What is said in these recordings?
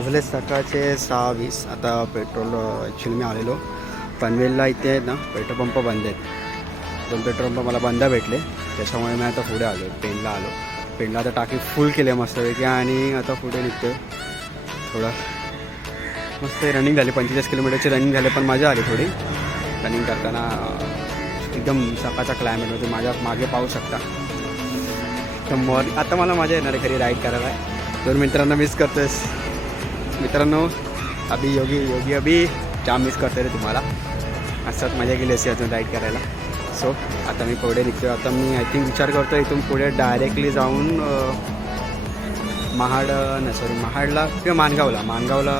वाजले सकाळचे 6:20. आता पेट्रोल ॲक्च्युली मी आलेलो पनवेलला. इथे आहेत ना पेट्रोल पंप बंद आहेत. 2 पेट्रोल पंप मला बंद भेटले, त्याच्यामुळे मी आता पुढे आलो, पेनला आलो. पेनला आता टाकी फुल केली आहे मस्तपैकी आणि आता पुढे निघतो. थोडं मस्त रनिंग झाली, 45 किलोमीटरची रनिंग झाली, पण मजा आली थोडी रनिंग करताना. एकदम सकाळचा क्लायमेट होते, माझ्या मागे पाहू शकता. तर आता मला मजा येणार आहे घरी राईड करायला. 2 मित्रांना मिस करतोयस मित्रांनो. योगी अभी जाम मिस करतोय रे तुम्हाला. असंच मजा केली असते अजून राईड करायला. सो आता मी पुढे निघतो. आता मी आय थिंक विचार करतो इथून पुढे डायरेक्टली जाऊन महाडला किंवा माणगावला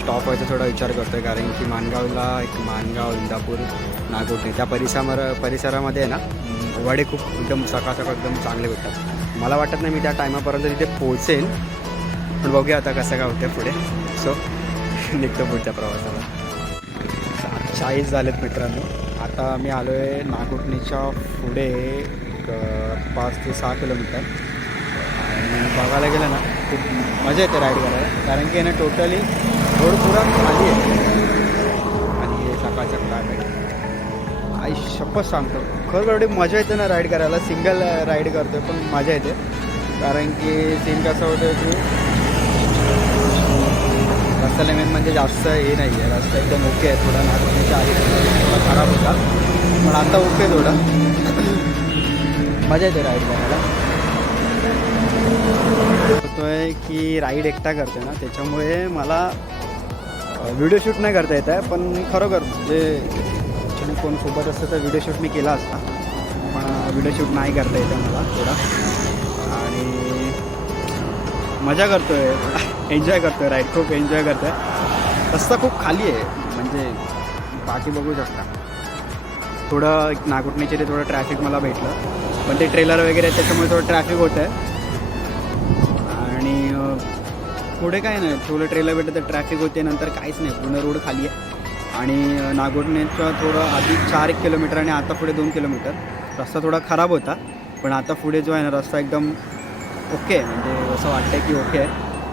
स्टॉप व्हायचा थोडा विचार करतो आहे. कारण की माणगाव इंदापूर नागोठणे त्या परिसरामध्ये आहे ना वडे खूप एकदम सकाळ एकदम चांगले भेटतात. मला वाटत नाही मी त्या टायमापर्यंत तिथे पोहोचेन, पण बघूया आता कसं काय होतं पुढे. सो निघतो पुढच्या प्रवासाला. 40 झालेत मित्रांनो. आता मी आलो आहे नागोठणेच्या पुढे 5 ते 6 किलोमीटर. आणि बघायला गेलं ना खूप मजा येते राईड करायला, कारण की ना टोटली रोड पुरा खाली आहे. आणि हे सकाळच्या क्लायमेट आई शपथ सांगतो खरं एवढी मजा येते ना राईड करायला. सिंगल राईड करतो आहे पण मजा येते, कारण की सीन कसं होतं की रस्त्याला मेन म्हणजे जास्त हे नाही आहे. रस्ता एकदम ओके आहे. थोडा नागोठणेच्या आधी थोडा खराब होता, पण आता ओके थोडा मजा येते राईड करायला. होतो आहे की राईड एकटा करते ना, त्याच्यामुळे मला व्हिडिओ शूट नाही करता येत आहे. पण खरोखर जे कोण सोबत असतं तर व्हिडिओ शूट मी केला असता, पण व्हिडिओ शूट नाही करता येतं मला थोडा. आणि मजा करतो आहे, एन्जॉय करतो आहे राईड, खूप एन्जॉय करतो आहे. रस्ता खूप खाली आहे, म्हणजे बाकी बघू शकता. थोडं नागोठणेचे ते थोडं ट्रॅफिक मला भेटलं, पण ते ट्रेलर वगैरे आहे त्याच्यामुळे थोडं ट्रॅफिक होतं आहे. आणि पुढे काय नाही, थोडं ट्रेलर भेटलं तर ट्रॅफिक होते, नंतर काहीच नाही, पूर्ण रोड खाली आहे. आणि नागोठणेच्या थोडं आधी 4 किलोमीटर आणि आता पुढे 2 किलोमीटर रस्ता थोडा खराब होता, पण आता पुढे जो आहे ना रस्ता एकदम ओके आहे. म्हणजे असं वाटतं आहे की ओके आहे.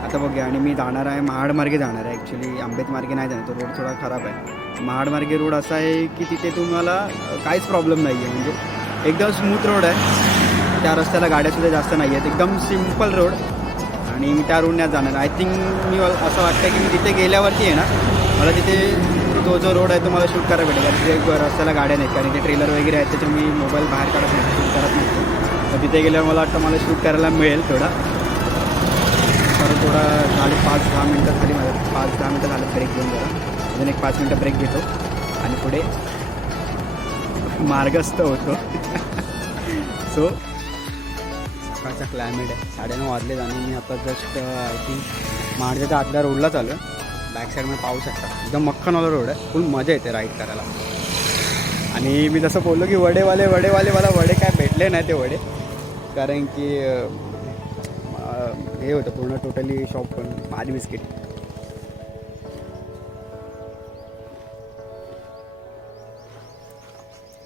आता बघूया. आणि मी जाणार आहे महाडमार्गे जाणार आहे. ॲक्च्युली आंबेत मार्गे नाही जाणार, तो रोड थोडा खराब आहे. महाडमार्गे रोड असा आहे की तिथे तुम्हाला काहीच प्रॉब्लेम नाही आहे, म्हणजे एकदम स्मूथ रोड आहे. त्या रस्त्याला गाड्यासुद्धा जास्त नाही आहेत, एकदम सिम्पल रोड. आणि मी त्या रोडने जाणार. आय थिंक मी असं वाटतं की मी तिथे गेल्यावरती आहे ना मला तिथे तो जो रोड आहे तो मला शूट करायला भेटेल, कारण तिथे रस्त्याला गाड्या नाहीत, कारण ते ट्रेलर वगैरे आहेत त्याच्यामुळे मी मोबाईल बाहेर काढत नाही, शूट करत नाही. तर तिथे गेल्यावर मला वाटतं मला शूट करायला मिळेल थोडा. तर थोडा 5-10 मिनटं झाली, माझ्या 5-10 मिनटं झालं ब्रेक घेऊन जरा अजून एक 5 मिनटं ब्रेक घेतो आणि पुढे मार्गस्थ होतो. सो सकाळचा क्लायमेट आहे, 9:30 वाजले आणि मी आता जस्ट आय थिंक महाडच्या आतल्या रोडला चालू आहे. बॅक साईडमध्ये पाहू शकता एकदम मक्खनवाला रोड आहे, फुल मजा येते राईड करायला. आणि मी जसं बोललो की वडेवाले मला वडे काय भेटले नाही ते वडे, कारण की हे होतं पूर्ण टोटली शॉप पण भारी बिस्किट.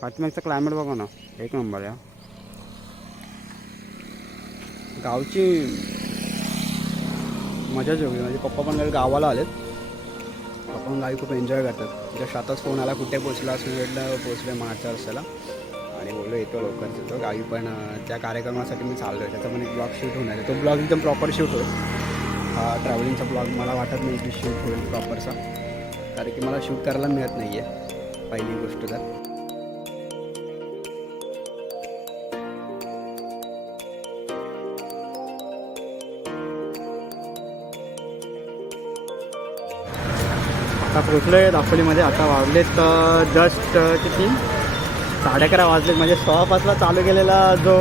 पाठीमागचा क्लायमेट बघा ना, एक नंबर आहे. गावची मजाच वेगळी. म्हणजे पप्पा पण गावाला आलेत, पप्पा पण गावी खूप एन्जॉय करतात. जस्ट आताच फोन आला कुठे पोचला, सुरतला पोचले महाडच्या रस्त्याला, आणि बोललो येतो लवकरच येतो गावी. पण त्या कार्यक्रमासाठी मी चाललो आहे, त्याचा पण एक ब्लॉग शूट होणार आहे. तो ब्लॉग एकदम प्रॉपर शूट होईल. हा ट्रॅव्हलिंगचा ब्लॉग मला वाटत नाही की शूट होईल प्रॉपरचा, कारण की मला शूट करायला मिळत नाही आहे पहिली गोष्ट तर. आता पोचलो आहे दापोलीमध्ये. आता वाजलेत जस्ट किती 11:30 वाजलेत. म्हणजे 6:05ला चालू केलेला जो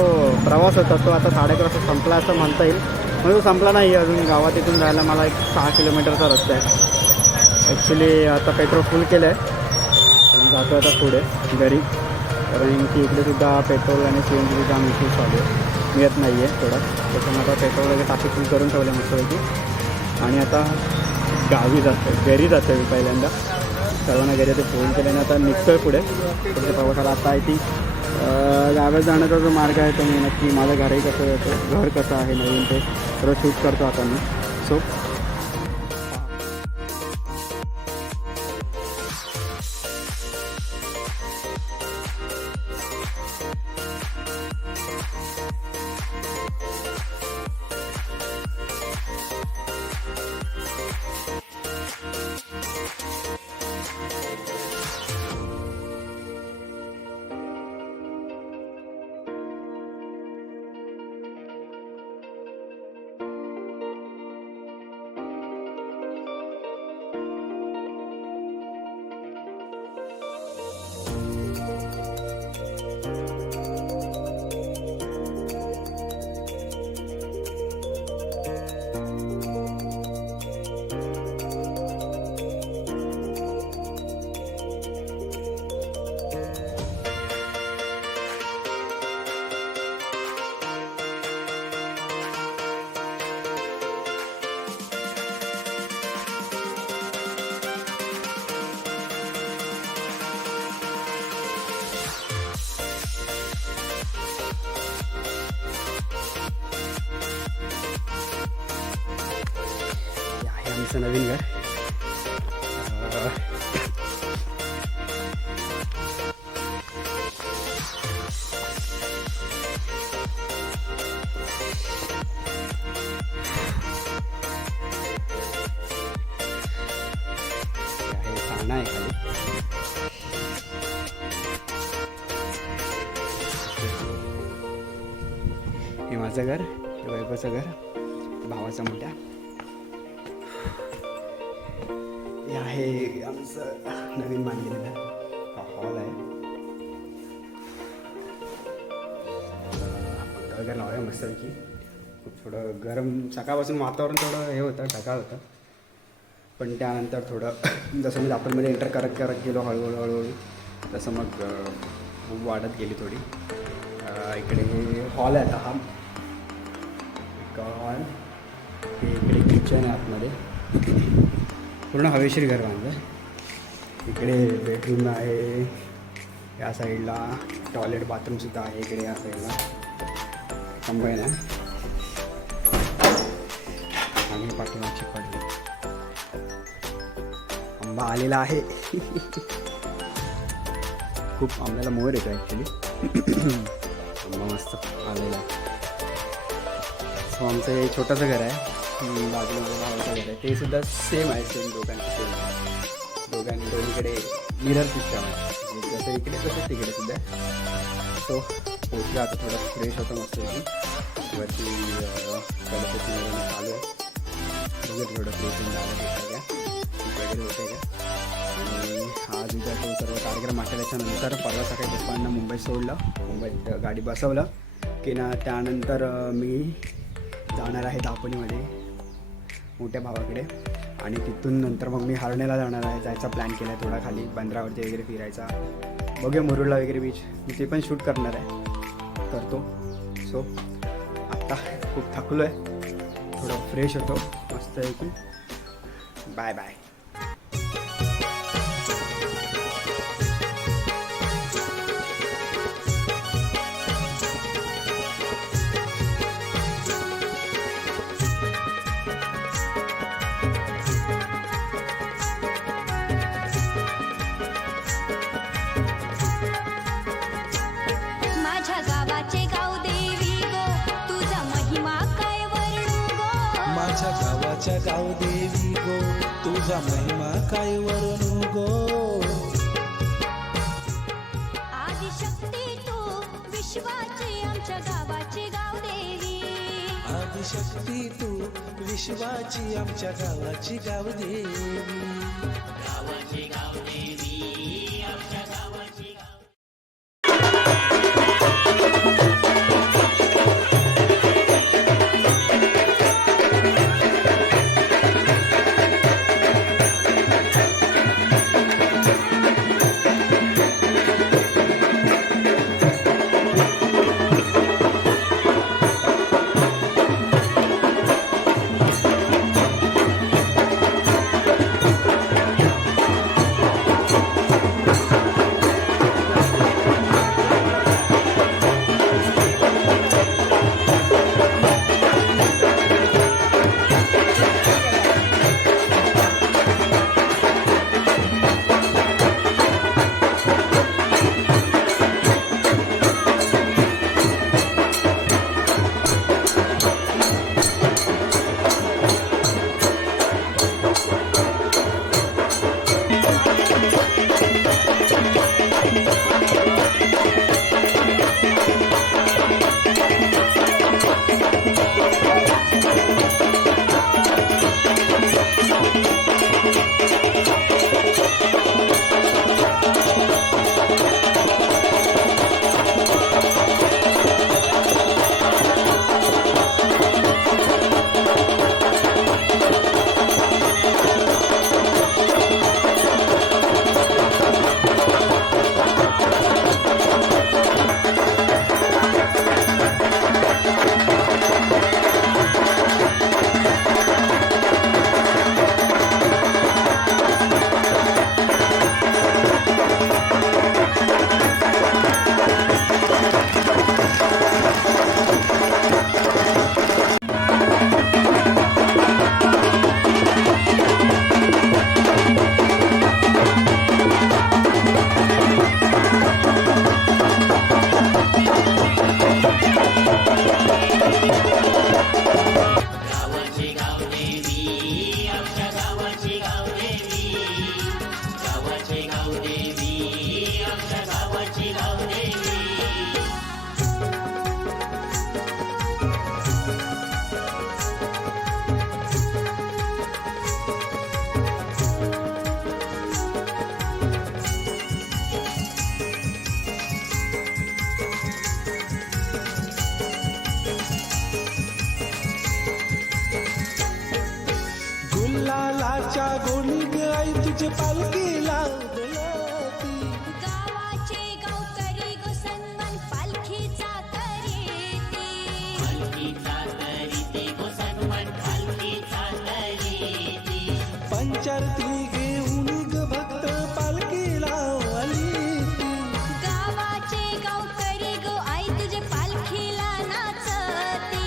प्रवास होता तो आता 11:30 संपला असं म्हणता येईल. म्हणजे तो संपला नाही अजून. गावात इथून जायला मला एक 6 किलोमीटरचा रस्ता आहे. ॲक्च्युली आता पेट्रोल फुल केलं आहे, जातो आता पुढे घरी, कारण की इकडेसुद्धा पेट्रोल आणि CNG जाम इश्यू चालू आहे, मिळत नाही आहे थोडा. त्याच्यामुळे आता पेट्रोल वगैरे टाकी फुल करून ठेवलं मस्तपैकी. आणि आता गावी घरी जातो मी पहिल्यांदा. सर्वांना घरी ते फोन केल्याने आता निघतोय पुढे पुढच्या प्रवासाला. आता आय थिंक गावात जाण्याचा जो मार्ग आहे तो मी नक्की माझं घरही कसं येतो, घर कसं आहे नवीन ते सर्व शूट करतो आता मी. सो आमचं नवीन घर. साणा आहे खाली. हे माझं घर, हे वैभवचं घर, भावाचं मोठ्या. हे आहे आमचं नवीन बांधलेलं हॉल आहे. घर लावूया मस्तपैकी. खूप थोडं गरम, सकाळपासून वातावरण थोडं हे होतं, ढगाळ होतं, पण त्यानंतर थोडं जसं मी आपणमध्ये एंटर करत गेलो हळूहळू तसं मग खूप वाढत गेली थोडी. इकडे हे हॉल आहे. आता हा हॉल, हे इकडे किचन आहे आतमध्ये. पूर्ण हवेशीर घर बांधलं. इकडे बेडरूम आहे, या साईडला टॉयलेट बाथरूमसुद्धा आहे. इकडे या साईडला कंबाईन आहे आणि पाठीमागची पडली. आंबा आलेला आहे. खूप आंब्याला मोहर येतो ॲक्च्युली. आंबा मस्त आलेला आहे. सो आमचं हे छोटंसं घर आहे. बाजूला भावाचं घर आहे, ते सुद्धा सेम आहे. सेम दोन्हीकडे मिरर सिस्टम आहे. जसं इकडे तसंच तिकडे सुद्धा. सो पोचलं आता, थोडं फ्रेश होतं मस्त. वरती गणपती चालू आहे. बघत थोडं फ्रेश होऊन जावं वगैरे होतं का. आणि आज उद्या तो सर्व कार्यक्रम आटल्याच्यानंतर परवा सकाळी पप्पांना मुंबईत सोडलं. मुंबईत गाडी बसवलं की ना, त्यानंतर मी जाणार आहे दापोलीमध्ये मोठ्या भावाकडे. आणि तिथून नंतर मग मी हरण्याला जाणार आहे. जायचा प्लॅन केला आहे थोडा, खाली बंदरावरती वगैरे फिरायचा. बघूया मुरुडला वगैरे बीच, मी ते पण शूट करणार आहे, करतो. सो आत्ता खूप थकलो आहे, थोडं फ्रेश होतो मस्त आहे की. Bye bye. माझ्या गावाच्या गावदेवी गो, तुझा महिमा काय वर्णू गो. आदिशक्ती तू विश्वाची आमच्या गावाची गावदेवी. आदिशक्ती तू विश्वाची आमच्या गावाची गावदेवी. गावाची गावदेवी आमच्या गावाची. गावाची गावदेवी गुलालाच्या गोणीत आई तुझे पालखीला उधळती. गावाचे गावकरी गो सन्मान पालखीचा करीती पालखीचा करीती गो सन्मान पालखीचा करीती पंचारती घेऊन ग भक्त पालखीला आलीती. गावाचे गावकरी गो आई तुझे पालखीला नाचती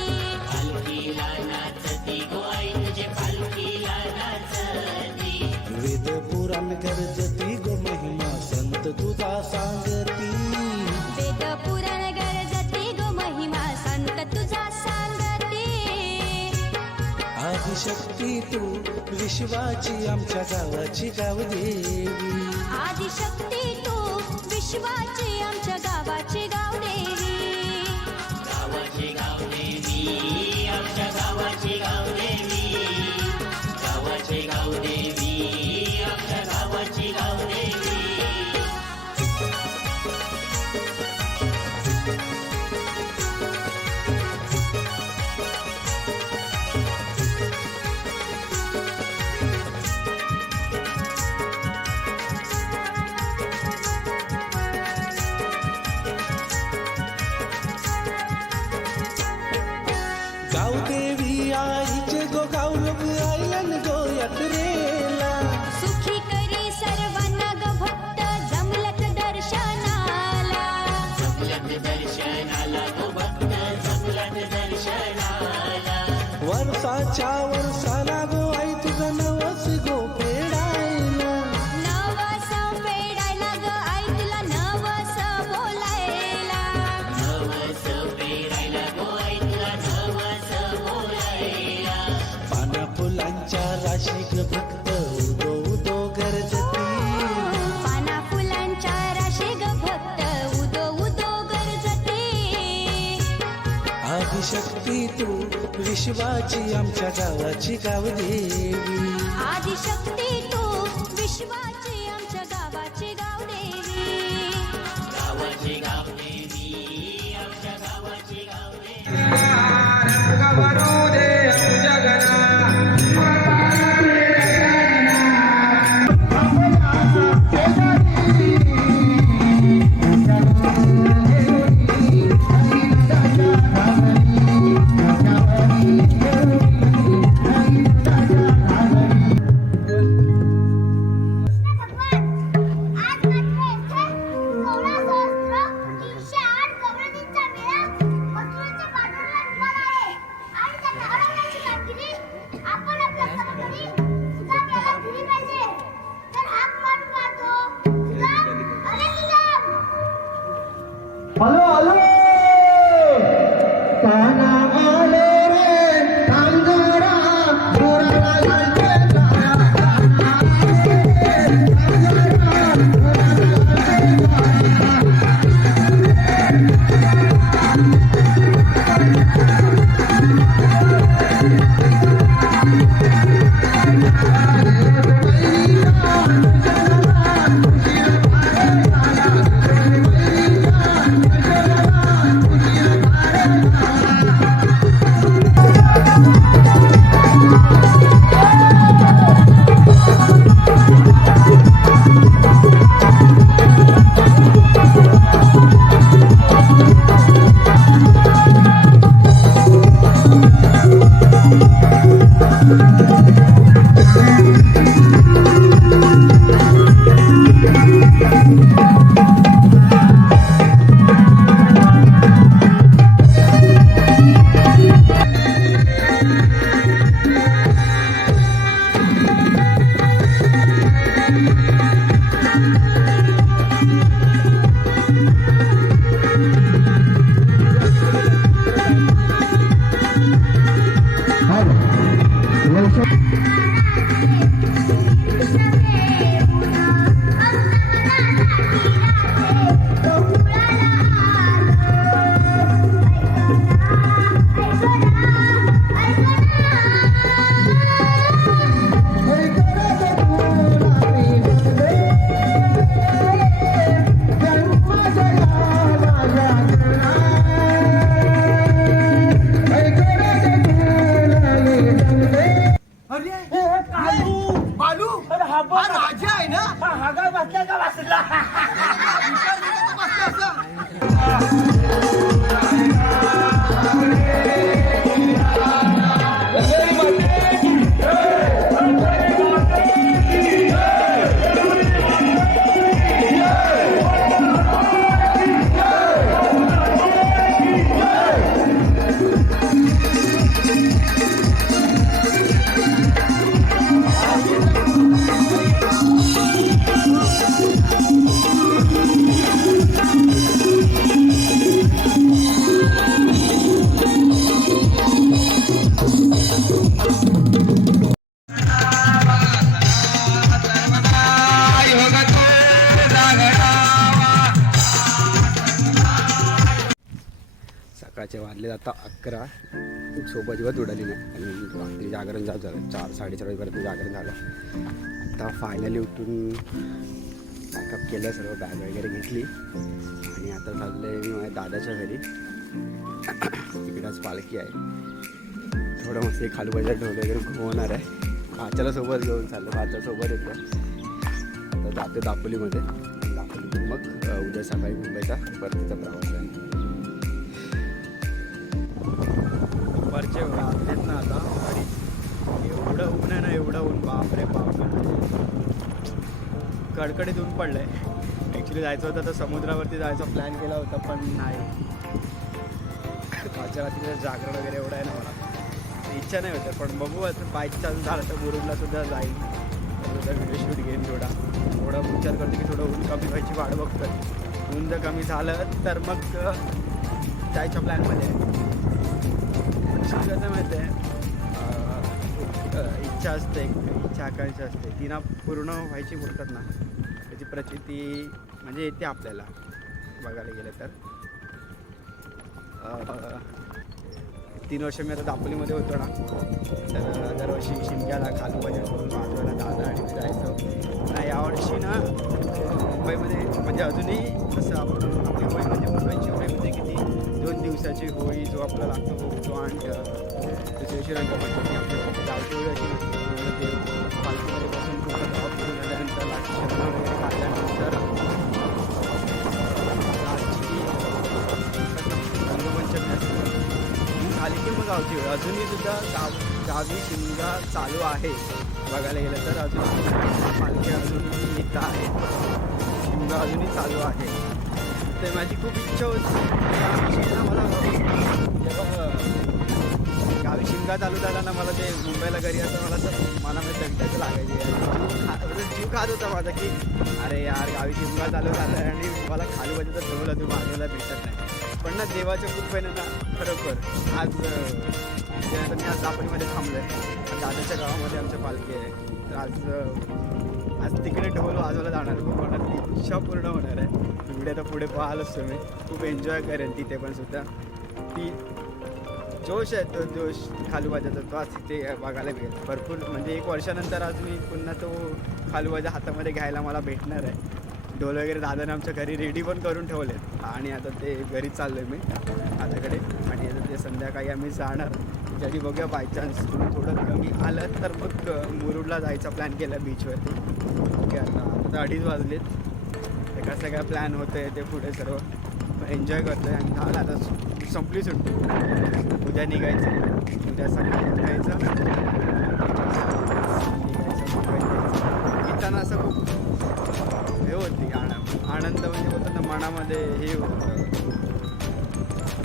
पालखीला नाचती गो आई तुझे पालखीला नाचती वेद पुराण गरजती गो महिमा संत तुझा सांगती. वेद पुराण गरजती गो महिमा संत तुझा सांगती आदिशक्ती तू विश्वाची आमच्या गावाची गावदेवी. आदिशक्ती तू विश्वाची आमच्या गावाची गावदेवी गावाची गावदेवी आमच्या गावाची गावदेवी गावाची गावदेवी आमच्या गावाची गावदेवी गावदेवी आईचे गो गाव लोक आयलन गो यात्रेला. सुखी करी सर्वांना ग भक्त जमलत दर्शनाला जमलत दर्शनाला गो भक्त जमलत दर्शनाला वर्षाच्या वर्षाला गो आई तुझा नवस गो फेडायला. नवस फेडायला ग आई तुला नवस बोलायला नवस पेरायला गो आई तुला नवस बोलायला पाना फुलांच्या राशीक भक्त उदो उदो गरजती. पाना फुलांच्या राशी ग भक्त उदो उदो गरजते आदिशक्ती तू विश्वाची आमच्या गावाची गावदेवी. आदिशक्ती तू विश्वाची आमच्या गावाची गावदेवी गावाची गावदेवी आमच्या गावाची गावदेवी सकाळचे वाजले आता 11. झोप अजिबात उडाली नाही आणि रात्री जागरण झालं 4-4:30 वाजेपर्यंत जागरण झालं. आता फायनली उठून पॅकअप केलं, सर्व बॅग वगैरे घेतली आणि आता चाललं आहे मी माझ्या दादाच्या घरी. तिकडे आज पालखी आहे. थोडं मस्त खालूबाजार ढोल वगैरे घुमवणार आहे. भाच्याला सोबत घेऊन चाललं, भाच्या सोबत येतं. आता जातो दापोलीमध्ये. दापोलीतून मग उद्या सकाळी मुंबईचा परतीचा प्रवास आहे. दुपारचे वाजलेत ना आता आणि एवढं ऊन आहे ना, एवढं ऊन, बापरे बाप, कडकडीत ऊन पडलं आहे. ॲक्च्युली जायचं होतं तर समुद्रावरती जायचा प्लॅन केला होता पण नाही. कालच्या रात्रीचं जागरण वगैरे एवढं आहे ना, मला इच्छा नाही होतं. पण बघू आता बाईक चालू झालं तर मुरुडला सुद्धा जाईल, थोडा व्हिडिओ शूट घेईन. थोडा विचार करतो की थोडं ऊन कमी व्हायची वाट बघतोय. ऊन जर कमी झालं तर मग जायच्या प्लॅनमध्ये आहे. कसं माहिती आहे, इच्छा असते, इच्छा आकांक्षा असते, ती ना पूर्ण व्हायची बोलतात ना, त्याची प्रचिती म्हणजे येते आपल्याला बघायला गेलं तर. 3 वर्ष मी आता दापोलीमध्ये होतो ना, तर दरवर्षी शिमग्याला खालूबाजार करून वाजवायला दादा आणि मी जायचो ना. यावर्षी ना मुंबईमध्ये म्हणजे अजूनही कसं आपण आपली होळी म्हणजे मुंबईची होळी म्हणजे किती 2 दिवसाची होळी जो आपला लागतो तो आणि त्याच्याविषयी रंग म्हणतो की आपली गावची होळी अशी नसते. पालखीमध्ये बसून पूर्ण गाव फिरून झाल्यानंतर लाठी शर्मा वगैरे काढल्यानंतर रंगपंचमी असते झाली की मग गावची होळी. अजूनही सुद्धा गावी शिमगा चालू आहे बघायला गेलं तर. अजून पालखी अजूनही येत आहे, शिमगा अजूनही चालू आहे. ते माझी खूप इच्छा होती मला जेव्हा गावी शिमगा चालू झाला ना, मला ते मुंबईला घरी असं मला तर मनामध्ये दगडाचं लागायचे. जीव खात होता माझा की अरे यार गावी शिमगा चालू झाला आहे आणि मला खालूबाजूचा ठेवला तू बाजूला भेटत नाही. पण ना देवाच्या कृपेने ना खरोखर आज मी आज दापोलीमध्ये थांबलो आहे. दादाच्या गावामध्ये आमच्या पालखी आहे. तर आज तिकडे ढोल वाजवला जाणार. खूप मनातली इच्छा पूर्ण होणार आहे. व्हिडिओ तर पुढे पाहालच तुम्ही. खूप एन्जॉय करेन तिथे पण सुद्धा. ती जोश आहे तो जोश खालूबाजाचा, तो आज तिथे बघायला मिळेल भरपूर. म्हणजे 1 वर्षानंतर आज मी पुन्हा तो खालूबाजा हातामध्ये घ्यायला मला भेटणार आहे. ढोल वगैरे दादाने आमच्या घरी रेडी पण करून ठेवलेत आणि आता ते घरी चाललो आहे मी दादाकडे. आणि आता ते संध्याकाळी आम्ही जाणार. जरी बघूया बाय चान्स थोडं कमी आलं तर मग मुरुडला जायचा प्लॅन केला बीचवरती. ओके, आता 2:30 वाजलेत. ते कसं काय प्लॅन होतं आहे ते पुढे सर्व एन्जॉय करतो आहे. आणि झालं आता संपली सुट्टी. उद्या निघायचं, उद्या सकाळी उठायचं, येताना असं खूप हे होती आनंद म्हणजे होतं ना मनामध्ये, हे होतं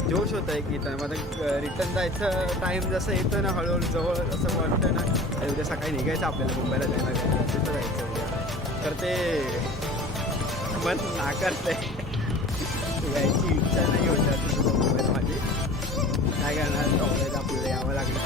जोश होतं आहे की येताना. माझं रिटर्न जायचं टाईम जसं येतं ना हळूहळू जवळ असं वाटतं ना, उद्या सकाळी निघायचं आपल्याला मुंबईला जायला, तिथं जायचं उद्या. तर ते मन नाकारतं आहे, यायची इच्छा नाही होत आता मुंबईत माझी. काय करणार, मुंबईत आपल्याला यावं लागलं.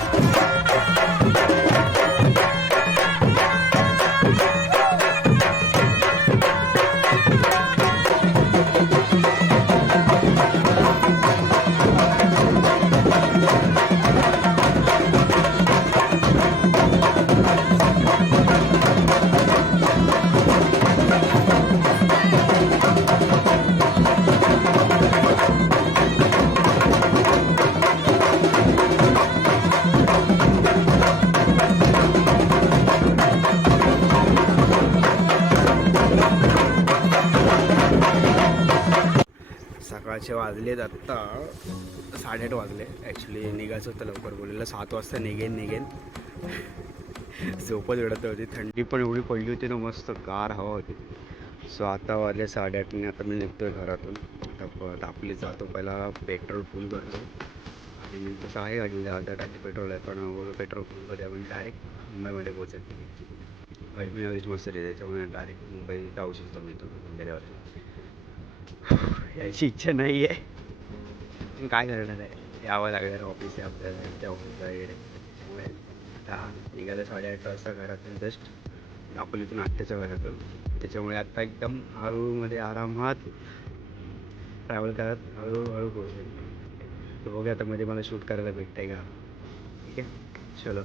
सकाळचे वाजलेत आत्ता 8:30 वाजले. ॲक्च्युली निघायचं होतं लवकर, बोललेलं 7 वाजता निघेन. झोपच उडत होती, थंडी पण एवढी पडली होती ना, मस्त गार हवा होती. सो आता वाजले 8:30 आता मी निघतो आहे घरातून. आता दापोलीत जातो, पहिला पेट्रोल फुल करतो. आणि तसं आहे गाडी अर्धा टाकी पेट्रोल आहे, पण पेट्रोल फुल करूया म्हणजे डायरेक्ट मुंबईमध्ये पोचेल. मी अवेज मस्त आहे, त्याच्यामुळे डायरेक्ट मुंबई जाऊ शकतो मी तो गेल्यावर. याची इच्छा नाही आहे, काय करणार आहे, यावं लागणार. ऑफिस आहे आपल्याला, त्या ऑफिसला वगैरे. त्यामुळे आता निघालं 8:30 वाजता घरातून, जस्ट दापोलीतून 8:00च्या घरातून. त्याच्यामुळे आत्ता एकदम हळूमध्ये आरामात ट्रॅव्हल करत हळूहळू पोहोचेल. तर बघूया आता मध्ये मला शूट करायला भेटतंय का. ठीक आहे चलो.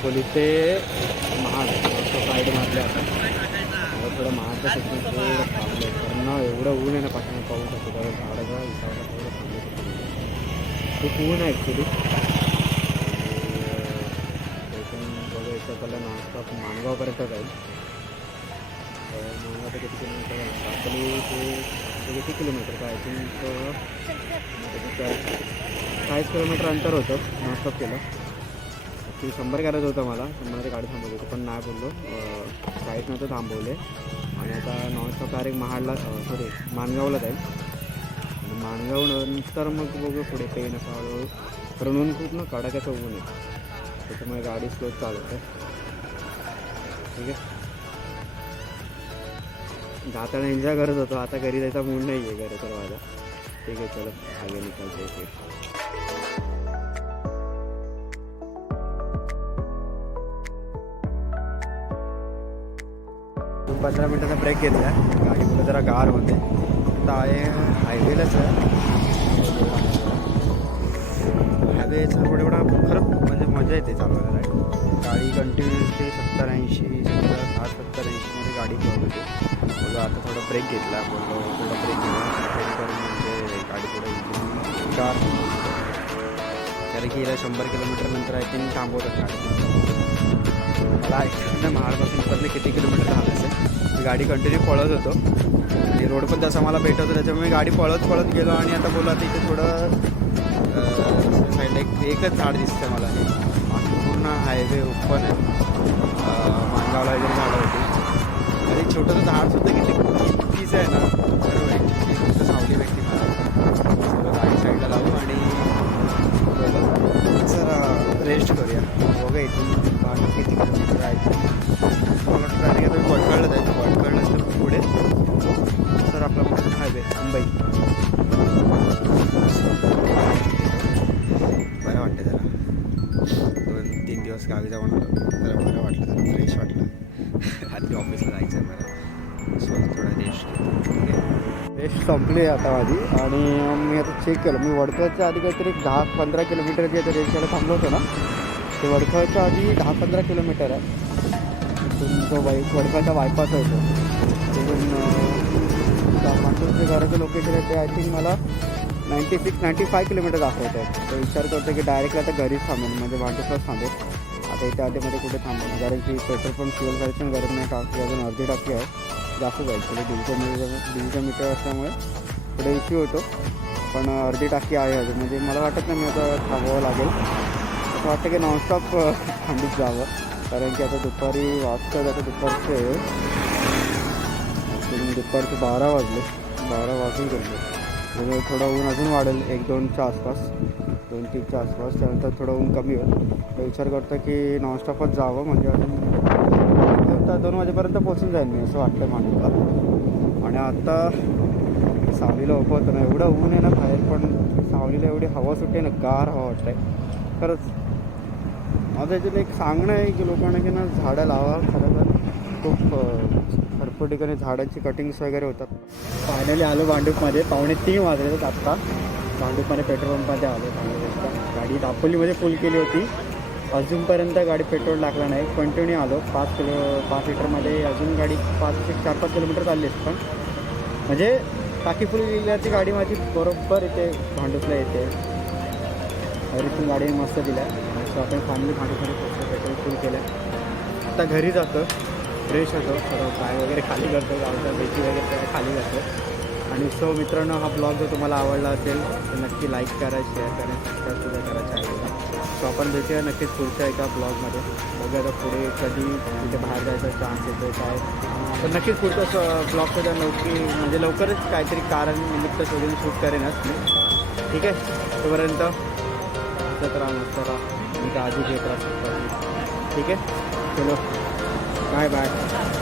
अकोली ते महाड साईड मारले आता थोडं महाडच्या सेक्शन थोडं थांबलं कारण ना एवढं ऊन आहे ना पाठीमागे पाहू शकतो कारण झाडाचा हिसाबाला थोडं थांबलं खूप ऊन आहे ॲक्च्युली. बघा याचा पहिला नाश्ता माणगावपर्यंत जाईल. माणगाव ते किती किलोमीटर आहे अकोली ते किती किलोमीटर का आय थिंक 40 किलोमीटर अंतर होतं. नॉनस्टॉप केलं की 100 करायचं होतं मला 100 गाडी थांबवली होती पण नाही बोललो 40 नंतर थांबवले आणि आता नॉनस्टॉप डायरेक्ट महाडला माणगावला जाईल. माणगाव नंतर मग बघू पुढे पेन असं हळूहळू कारण ऊन खूप ना कडाक्याचं ऊन आहे त्याच्यामुळे गाडी स्लो चालवते. ठीक आहे जाताना एन्जॉय करत होतो आता घरी जायचा मूड नाही आहे घरी तर माझा. ठीक आहे चलो आगे निकलते इथे. 15 मिनटाचा ब्रेक घेतला आहे. गाडी पुढे जरा गार होते. आता आहे हायवेलाच आहे. हायवेचा रोड एवढा खरं म्हणजे मजा येते चालवायला. गाडी कंटिन्युअसली 70-80 मध्ये गाडी पळवते. बोललो आता थोडा ब्रेक घेतला बोललो थोडा ब्रेक घेऊन करून म्हणजे गाडी पुढे गार कारण की हिला 100 किलोमीटर नंतर आय थिंक थांबवतात गाडी. मला ॲक्च्युली महाडपासून परले किती किलोमीटर झालं असेल गाडी कंटिन्यू पळत होतो आणि रोड पण तसा मला भेटत होता त्याच्यामुळे गाडी पळत गेलो आणि आता बोला आता इथे थोडं साईडला एकच झाड दिसतं मला हे बाकी पूर्ण हायवे ओपन आहे. माणगावला वगैरे झाडं होती आणि छोटंसं झाडसुद्धा कितीच आहे ना फक्त सावली व्यक्ती मला गाडी साईडला लावू आणि सर रेस्ट करूया. बघा इथून किती किलोमीटर आहे मला ट्रॅफिक आता वडखळला जायचं वडखळल्यानंतर पुढे सर आपला मोठा हायवे मुंबई बरं वाटतं जरा 2-3 दिवस गावी जाऊन आलो जरा बरं वाटलं जरा फ्रेश वाटलं आधी ऑफिसला जायचं बरं सो थोडा रेस्ट संपली आता माझी आणि मी आता चेक केलं मी वडखळच्या आधी काहीतरी 10-15 किलोमीटर जे रेस्टला थांबलो होतो ना ते वडखळच्या आधी 10-15 किलोमीटर आहे. तिथून जो वडखळचा बायपास होतो तिथून माणसाचे घराचं लोकेशन आहे ते आय थिंक मला 96-95 किलोमीटर दाखवत आहे. तर विचार करतो की डायरेक्ट आता घरीच थांबेन म्हणजे भांडूपलाच थांबेल. आता इथे आधीमध्ये कुठे थांबेल कारण की पेट्रोल पण फ्युअल करायची पण गरज नाही. टाकी अजून अर्धी टाकी आहे जास्त जाईल थोडी 150 मीटर असल्यामुळे थोडा इश्यू होतो पण अर्धी टाकी आहे अजून म्हणजे मला वाटत नाही मी आता थांबावं लागेल. असं वाटतं की नॉनस्टॉप थंडीत जावं कारण की आता दुपारी वाजतात आता दुपारचे 12 वाजले 12 वाजून गेले म्हणजे थोडं ऊन अजून वाढेल 1-2च्या आसपास 2-3च्या आसपास त्यानंतर थोडं ऊन कमी होईल. तर विचार करतो की नॉनस्टॉपच जावं म्हणजे अजून 2 वाजेपर्यंत पोचून जाईल मी असं वाटतं माणूसला. आणि आता सावलीला उभं होतं ना एवढं ऊन आहे ना बाहेर पण सावलीला एवढी हवा सुटते ना गार हवा वाटतंय खरंच. माझं याच्यात एक सांगणं आहे की लोकांना की ना झाडं लावा खरं तर खूप भरपूर ठिकाणी झाडांची कटिंग्स वगैरे होतात. फायनली आलो भांडूपमध्ये 2:45 वाजले आत्ता भांडूपमध्ये पेट्रोल पंपमध्ये आलो. गाडी दापोलीमध्ये फुल केली होती अजूनपर्यंत गाडी पेट्रोल टाकला नाही. कंटिन्यू आलो 5 लिटरमध्ये अजून गाडी 4-5 किलोमीटर चालली असते पण म्हणजे टाकी फुल गेल्याची गाडी माझी बरोबर इथे भांडूपला येते. एव्हरीथिंग गाडी मस्त दिल्या सो आपण फायनली भांडूपमध्ये पेट्रोल फुल केलं. आता घरी जातो फ्रेश होतो, थोडं पाय वगैरे खाली करतो, गावचा बेची वगैरे सगळं खाली करतो. आणि सो मित्रांनो, हा ब्लॉग जर तुम्हाला आवडला असेल तर नक्की लाईक करा, शेअर करा, सबस्क्राईबसुद्धा करा चॅनलला. सो आपण भेटूया नक्कीच पुढच्या एका ब्लॉगमध्ये. बघूया आता पुढे कधी तिथे बाहेर जायचा चान्स येतो काय. तर नक्कीच पुढचा ब्लॉगसुद्धा म्हणजे लवकरच काहीतरी कारण निमित्त शोधून शूट करेनच मी. ठीक आहे, तोपर्यंत हसत राहा, मस्त राहा, मी काळजी घेत राहा. ठीक आहे, चलो बाय बाय.